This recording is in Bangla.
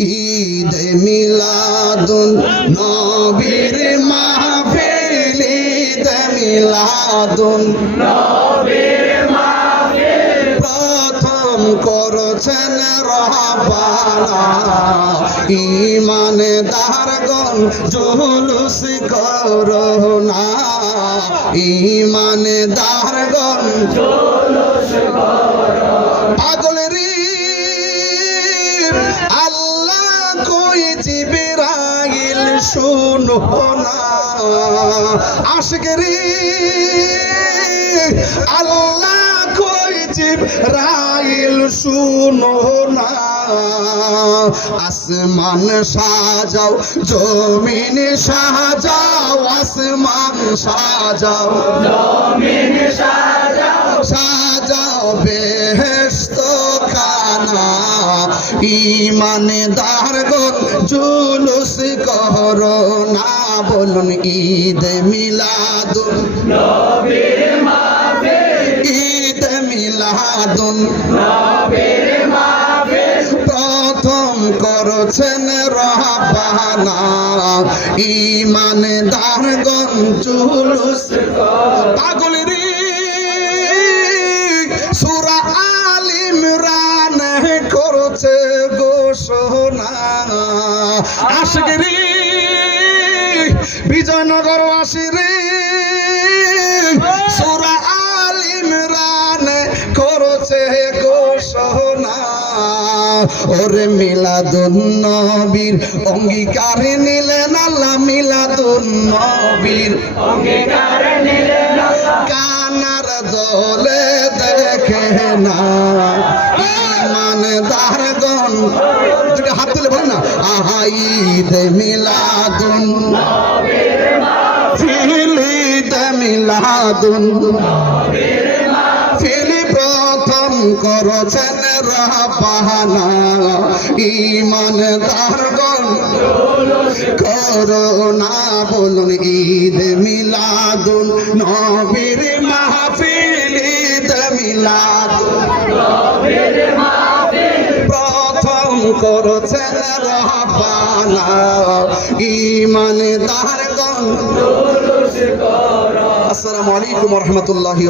ঈদ মিলাদুন নবীর মাহফিল, ঈদ মিলাদুন নবীর মাহফিল। প্রথম করছেন রহবানা ইমানে দারগন জুলুস করোনা ইমানে দারগন পাগলের শুনো না আশিকেরি আল্লাহ কই জিবরাইল, শুনো না। আসমান সাজাও, জমিন সাজাও, আসমান সাজাও। সাজাও বেহেস্ত ইমানে দারগন জুলুস করো না, বলুন ঈদ মিলাদুন। ঈদ মিলাদুন। প্রথম করছেন রহবানা। ইমানে দারগন জুলুস পাগলের ঘোষণা আশগিরি বিজয়নগর আসিরে সুরা আলিম রান করছে ঘোষণা ওরে মিলাদুন নবীর অঙ্গীকার নিলেন আল্লাহ মিলাদুন নবীর। কানার দলে দুটো হাত তুলে বলেন না আহা ঈদ মিলাদুন। মিলাদুন। প্রথম করছেন রহবানা ইমান করোনা বলুন ঈদ মিলাদুন, নবীর মাহফিল ঈদ মিলাদ প্রথম করছেন রহবানা। ইমান দারগন আসসালামু আলাইকুম রহমতুল্লাহি